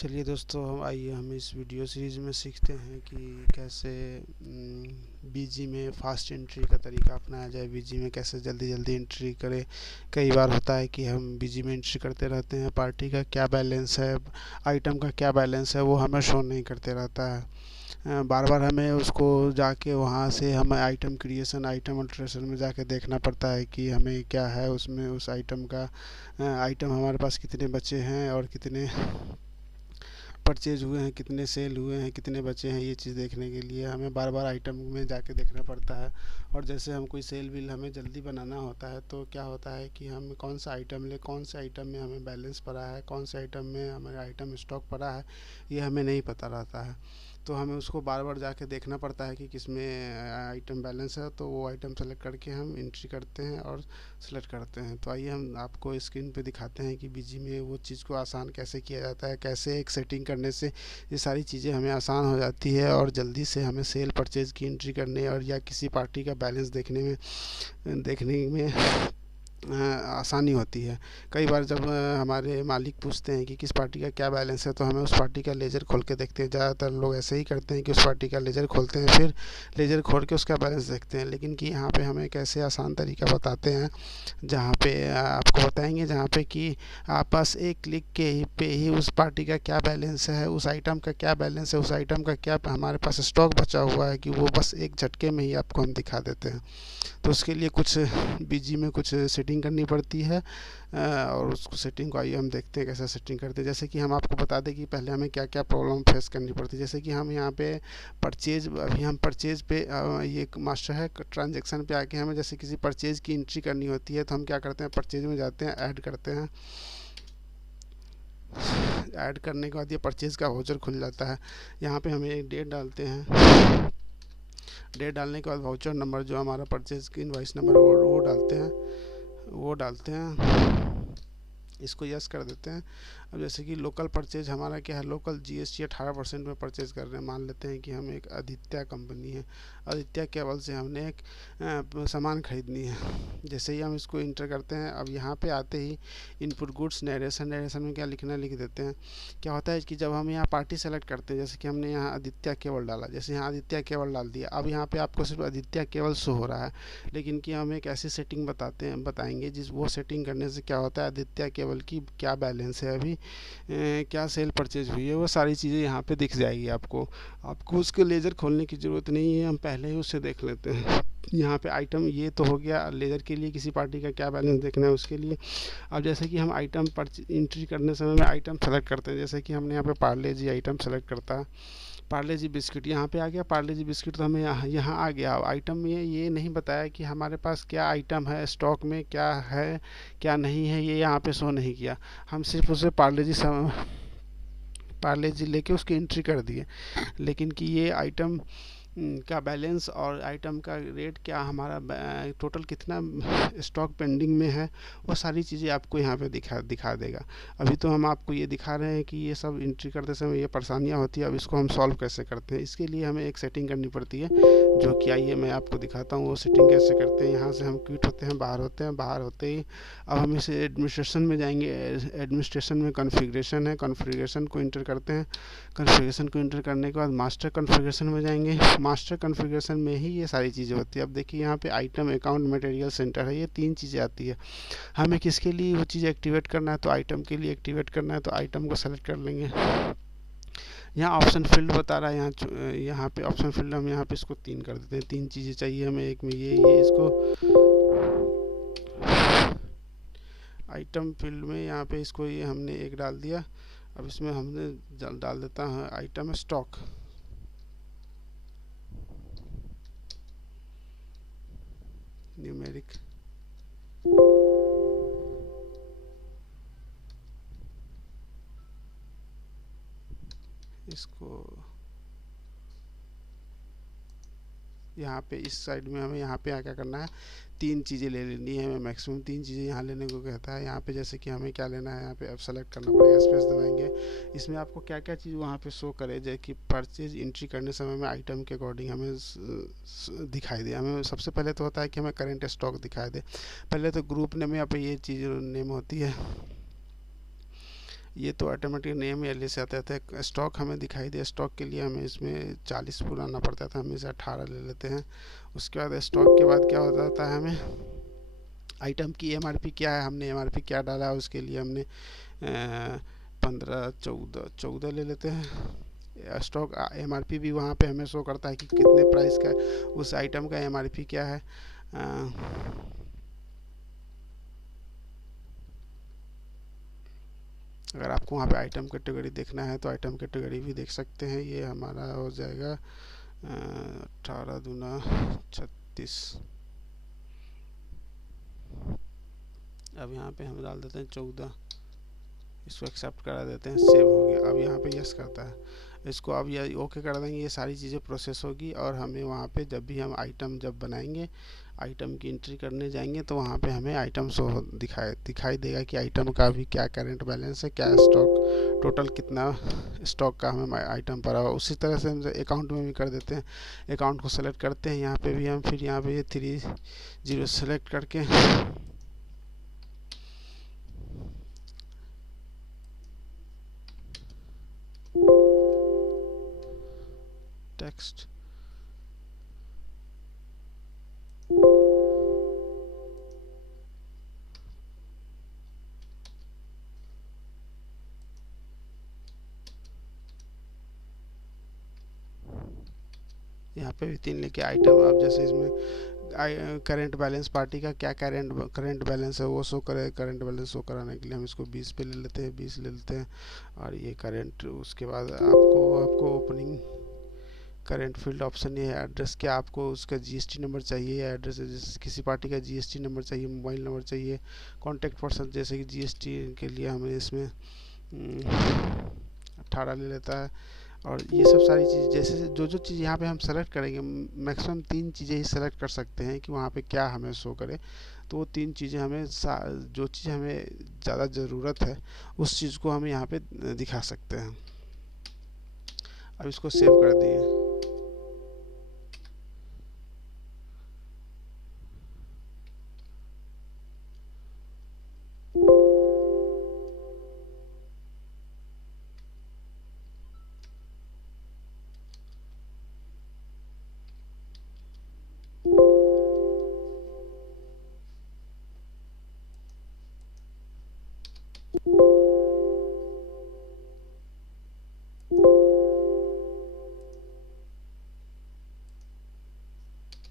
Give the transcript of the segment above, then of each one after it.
चलिए दोस्तों, आइए हम इस वीडियो सीरीज़ में सीखते हैं कि कैसे बीजी में फ़ास्ट एंट्री का तरीका अपनाया जाए। बीजी में कैसे जल्दी जल्दी एंट्री करें। कई बार होता है कि हम बीजी में एंट्री करते रहते हैं, पार्टी का क्या बैलेंस है, आइटम का क्या बैलेंस है, वो हमें शो नहीं करते रहता है। बार बार हमें उसको जाके वहाँ से हमें आइटम क्रिएशन, आइटम अल्ट्रेशन में जाके देखना पड़ता है कि हमें क्या है उसमें, उस आइटम का आइटम हमारे पास कितने बचे हैं और कितने परचेज हुए हैं, कितने सेल हुए हैं, कितने बचे हैं। ये चीज़ देखने के लिए हमें बार बार आइटम में जाके देखना पड़ता है। और जैसे हम कोई सेल बिल हमें जल्दी बनाना होता है तो क्या होता है कि हम कौन सा आइटम लें, कौन से आइटम में हमें बैलेंस पड़ा है, कौन से आइटम में हमें आइटम स्टॉक पड़ा है, ये हमें नहीं पता रहता है। तो हमें उसको बार बार जाके देखना पड़ता है कि किस में आइटम बैलेंस है, तो वो आइटम सेलेक्ट करके हम एंट्री करते हैं और सेलेक्ट करते हैं। तो आइए हम आपको स्क्रीन पे दिखाते हैं कि बीजी में वो चीज़ को आसान कैसे किया जाता है, कैसे एक सेटिंग करने से ये सारी चीज़ें हमें आसान हो जाती है और जल्दी से हमें सेल परचेज़ की एंट्री करने और या किसी पार्टी का बैलेंस देखने में आसानी होती है। कई बार जब हमारे मालिक पूछते हैं कि किस पार्टी का क्या बैलेंस है, तो हमें उस पार्टी का लेजर खोल के देखते हैं। ज़्यादातर लोग ऐसे ही करते हैं कि उस पार्टी का लेजर खोलते हैं, फिर लेजर खोल के उसका बैलेंस देखते हैं। लेकिन कि यहाँ पे हमें कैसे आसान तरीका बताते हैं, जहाँ पे आपको बताएंगे, जहाँ पे कि आप बस एक क्लिक के ही पे ही उस पार्टी का क्या बैलेंस है, उस आइटम का क्या बैलेंस है, उस आइटम का क्या हमारे पास स्टॉक बचा हुआ है, कि वो बस एक झटके में ही आपको हम दिखा देते हैं। तो उसके लिए कुछ बीजी में कुछ सेटिंग करनी पड़ती है, और उसको सेटिंग को आइए हम देखते हैं कैसे सेटिंग करते हैं। जैसे कि हम आपको बता दें कि पहले हमें क्या क्या प्रॉब्लम फेस करनी पड़ती है। जैसे कि हम यहाँ पे परचेज, अभी हम परचेज पे ये मास्टर है ट्रांजेक्शन पे आके हमें जैसे किसी परचेज की एंट्री करनी होती है, तो हम क्या करते हैं, परचेज में जाते हैं, ऐड करते हैं। ऐड करने के बाद ये परचेज का वाउचर खुल जाता है। यहाँ पे हमें एक डेट डालते हैं। डेट डालने के बाद वाउचर नंबर, जो हमारा परचेज की इनवॉइस नंबर, वो डालते हैं, इसको यस कर देते हैं। अब जैसे कि लोकल परचेज हमारा क्या है, लोकल जीएसटी 18% में परचेज कर रहे हैं। मान लेते हैं कि हम एक आदित्य कंपनी है, आदित्य केबल से हमने एक सामान खरीदनी है। जैसे ही हम इसको इंटर करते हैं, अब यहाँ पे आते ही इनपुट गुड्स नरेशन में क्या लिखना लिख देते हैं। क्या होता है कि जब हम यहाँ पार्टी सेलेक्ट करते हैं, जैसे कि हमने यहाँ आदित्य केबल डाला, जैसे यहाँ आदित्य केबल डाल दिया, अब यहाँ पे आपको सिर्फ आदित्य केबल शो हो रहा है। लेकिन कि हम एक ऐसी सेटिंग बताएंगे जिस वो सेटिंग करने से क्या होता है, आदित्य केबल की क्या बैलेंस है, अभी क्या सेल परचेज हुई है, वो सारी चीज़ें यहाँ पे दिख जाएगी आपको। आपको उसके लेज़र खोलने की ज़रूरत नहीं है, हम पहले ही उससे देख लेते हैं। यहाँ पे आइटम ये तो हो गया लेज़र के लिए, किसी पार्टी का क्या बैलेंस देखना है उसके लिए। अब जैसे कि हम आइटम एंट्री करने समय में आइटम सेलेक्ट करते हैं, जैसे कि हमने यहाँ पे पार्ले जी आइटम सेलेक्ट करता है। पार्ले जी बिस्किट यहाँ पे आ गया, पार्ले जी बिस्किट तो हमें यहाँ आ गया। आइटम में ये नहीं बताया कि हमारे पास क्या आइटम है, स्टॉक में क्या है क्या नहीं है, ये यहाँ पे शो नहीं किया। हम सिर्फ उसे पार्ले जी लेके उसकी एंट्री कर दिए। लेकिन कि ये आइटम का बैलेंस और आइटम का रेट, क्या हमारा टोटल कितना स्टॉक पेंडिंग में है, वो सारी चीज़ें आपको यहाँ पे दिखा देगा। अभी तो हम आपको ये दिखा रहे हैं कि ये सब एंट्री करते समय ये परेशानियाँ होती है। अब इसको हम सॉल्व कैसे करते हैं, इसके लिए हमें एक सेटिंग करनी पड़ती है, जो कि आइए मैं आपको दिखाता हूँ वो सेटिंग कैसे करते हैं। यहाँ से हम क्विट होते हैं, बाहर होते ही अब हम इसे एडमिनिस्ट्रेशन में जाएंगे। एडमिनिस्ट्रेशन में कॉन्फ़िगरेशन है, कॉन्फ़िगरेशन को इंटर करते हैं। कॉन्फ़िगरेशन को इंटर करने के बाद मास्टर कॉन्फ़िगरेशन में जाएंगे। मास्टर कॉन्फ़िगरेशन में ही ये सारी चीज़ें होती है। अब देखिए यहाँ पे आइटम, अकाउंट, मटेरियल, सेंटर है, ये 3 चीज़ें आती है। हमें किसके लिए वो चीज़ एक्टिवेट करना है, तो आइटम के लिए एक्टिवेट करना है, तो आइटम को सेलेक्ट कर लेंगे। यहाँ ऑप्शन फील्ड बता रहा है, यहाँ पे ऑप्शन फील्ड हम यहाँ पे इसको 3 कर देते हैं। 3 चीज़ें चाहिए हमें, एक में ये इसको आइटम फील्ड में यहाँ पे इसको ये हमने एक डाल दिया। अब इसमें हमने डाल देता है आइटम स्टॉक। न्यूमेरिक इसको यहाँ पे इस साइड में हमें यहाँ पे क्या करना है, 3 चीज़ें ले लेनी है। हमें मैक्सिमम 3 चीज़ें यहाँ लेने को कहता है। यहाँ पे जैसे कि हमें क्या लेना है, यहाँ पे अब सेलेक्ट करना पड़ेगा, स्पेस दबाएंगे। इसमें आपको क्या क्या चीज़ वहाँ पे शो करे, जैसे कि परचेज एंट्री करने समय में आइटम के अकॉर्डिंग हमें दिखाई दे। हमें सबसे पहले तो होता है कि हमें करेंट स्टॉक दिखाई दे। पहले तो ग्रुप नेम, यहाँ पे ये चीज़ नेम होती है। ये तो ऑटोमेटिक नेम एल से आता था। स्टॉक हमें दिखाई दे, स्टॉक के लिए हमें इसमें 40 पुराना पड़ता था, हम इसे 18 ले लेते हैं। उसके बाद स्टॉक के बाद क्या हो जाता है, हमें आइटम की एमआरपी क्या है, हमने एमआरपी क्या डाला है, उसके लिए हमने 15 14 ले लेते हैं। स्टॉक एमआरपी भी वहाँ पे हमें शो करता है कि कितने प्राइस का उस आइटम का एमआरपी क्या है। अगर आपको वहाँ पे आइटम कैटेगरी देखना है तो आइटम कैटेगरी भी देख सकते हैं। ये हमारा हो जाएगा 18 दूना 36। अब यहाँ पे हम डाल देते हैं 14, इसको एक्सेप्ट करा देते हैं, सेव हो गया। अब यहाँ पे यस करता है, इसको अब ये ओके कर देंगे, ये सारी चीज़ें प्रोसेस होगी। और हमें वहाँ पे जब भी हम आइटम जब बनाएंगे, आइटम की एंट्री करने जाएंगे, तो वहाँ पे हमें आइटम शो दिखाई देगा कि आइटम का भी क्या करेंट बैलेंस है, क्या स्टॉक, टोटल कितना स्टॉक का हमें आइटम पड़ा हुआ। उसी तरह से हम अकाउंट में भी कर देते हैं। अकाउंट को सेलेक्ट करते हैं, यहाँ पे भी हम फिर यहाँ पे 30 सेलेक्ट करके टेक्स्ट यहाँ पे भी 3 लेके आइटम। अब जैसे इसमें करेंट बैलेंस पार्टी का क्या करेंट बैलेंस है वो शो करे, करेंट बैलेंस शो कराने के लिए हम इसको 20 पे ले लेते हैं, 20 ले लेते हैं। और ये करेंट, उसके बाद आपको ओपनिंग करेंट फील्ड ऑप्शन, ये है एड्रेस, क्या आपको उसका जीएसटी नंबर चाहिए या एड्रेस, किसी पार्टी का जीएसटी नंबर चाहिए, मोबाइल नंबर चाहिए, कॉन्टैक्ट पर्सन, जैसे कि जीएसटी के लिए हमें इसमें 18 ले लेता है। और ये सब सारी चीज़, जैसे जो चीज़ यहाँ पे हम सेलेक्ट करेंगे, मैक्सिमम 3 चीज़ें ही सेलेक्ट कर सकते हैं कि वहाँ पे क्या हमें शो करे। तो वो 3 चीज़ें हमें जो चीज़ हमें ज़्यादा ज़रूरत है उस चीज़ को हम यहाँ पे दिखा सकते हैं। अब इसको सेव कर दिए।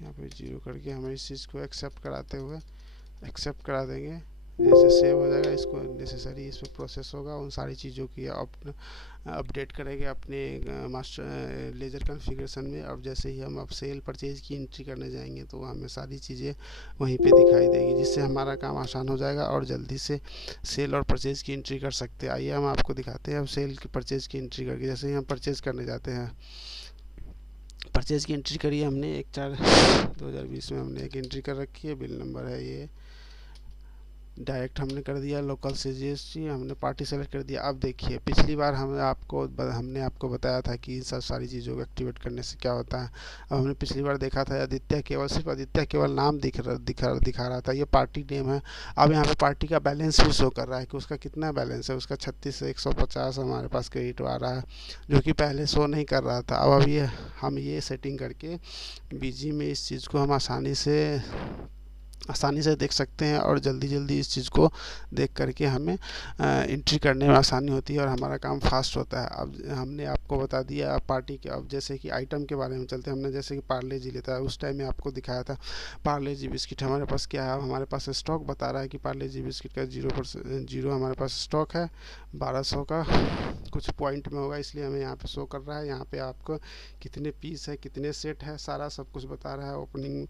यहाँ पे 0 करके हमें इस चीज़ को एक्सेप्ट करा देंगे। जैसे सेव हो जाएगा, इसको नेसेसरी इस पर प्रोसेस होगा, उन सारी चीज़ों की अपडेट करेंगे अपने मास्टर लेजर कॉन्फ़िगरेशन में। अब जैसे ही हम अब सेल परचेज की एंट्री करने जाएंगे तो हमें सारी चीज़ें वहीं पे दिखाई देगी, जिससे हमारा काम आसान हो जाएगा और जल्दी से सेल और परचेज़ की एंट्री कर सकते हैं। आइए हम आपको दिखाते हैं अब सेल की परचेज़ की एंट्री करके। जैसे ही हम परचेज़ करने जाते हैं, परचेज़ की एंट्री करी हमने 1/4/2020 में हमने एक एंट्री कर रखी है, बिल नंबर है ये, डायरेक्ट हमने कर दिया, लोकल से जीएसटी हमने पार्टी सेलेक्ट कर दिया। अब देखिए, पिछली बार हमने आपको बताया था कि इन सब सारी चीज़ों को एक्टिवेट करने से क्या होता है। अब हमने पिछली बार देखा था सिर्फ आदित्य केवल नाम दिखा रहा था, ये पार्टी नेम है। अब यहाँ पे पार्टी का बैलेंस भी शो कर रहा है कि उसका कितना बैलेंस है, उसका 36 से 150 हमारे पास क्रेडिट आ रहा है, जो कि पहले शो नहीं कर रहा था। अब ये हम ये सेटिंग करके बीजी में इस चीज़ को हम आसानी से देख सकते हैं और जल्दी जल्दी इस चीज़ को देख करके हमें एंट्री करने में आसानी होती है और हमारा काम फास्ट होता है। अब हमने आपको बता दिया पार्टी के। अब जैसे कि आइटम के बारे में चलते हैं। हमने जैसे कि पार्ले जी लेता है, उस टाइम में आपको दिखाया था पार्ले जी बिस्किट हमारे पास क्या है। हमारे पास स्टॉक बता रहा है कि पार्ले जी बिस्किट का 0% हमारे पास स्टॉक है 1200 का, कुछ पॉइंट में होगा इसलिए हमें यहाँ पे शो कर रहा है। यहाँ पे आपको कितने पीस है, कितने सेट है, सारा सब कुछ बता रहा है। ओपनिंग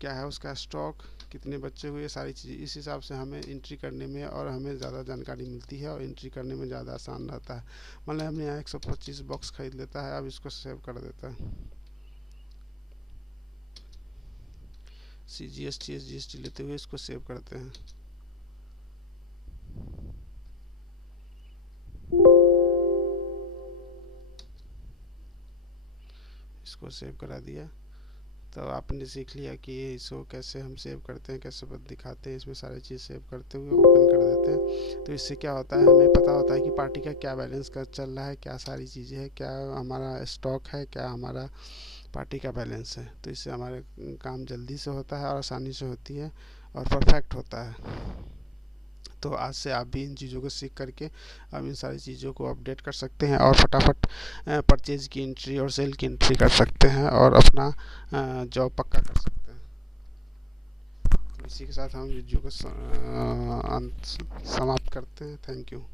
क्या है, उसका स्टॉक कितने बचे हुए, सारी चीज़ें इस हिसाब से हमें एंट्री करने में और हमें ज़्यादा जानकारी मिलती है और एंट्री करने में ज़्यादा आसान रहता है। मतलब हमने यहाँ 125 बॉक्स खरीद लेता है। अब इसको सेव कर देता है। जीएसटी SGST लेते हुए इसको सेव करते हैं। इसको सेव करा दिया। तो आपने सीख लिया कि ये इसको कैसे हम सेव करते हैं, कैसे दिखाते हैं, इसमें सारी चीज़ सेव करते हुए ओपन कर देते हैं। तो इससे क्या होता है, हमें पता होता है कि पार्टी का क्या बैलेंस का चल रहा है, क्या सारी चीज़ें हैं, क्या हमारा स्टॉक है, क्या हमारा पार्टी का बैलेंस है। तो इससे हमारे काम जल्दी से होता है और आसानी से होती है और परफेक्ट होता है। तो आज से आप भी इन चीज़ों को सीख करके आप इन सारी चीज़ों को अपडेट कर सकते हैं और फटाफट परचेज़ की एंट्री और सेल की एंट्री कर सकते हैं और अपना जॉब पक्का कर सकते हैं। तो इसी के साथ हम वीडियो को समाप्त करते हैं। Thank you.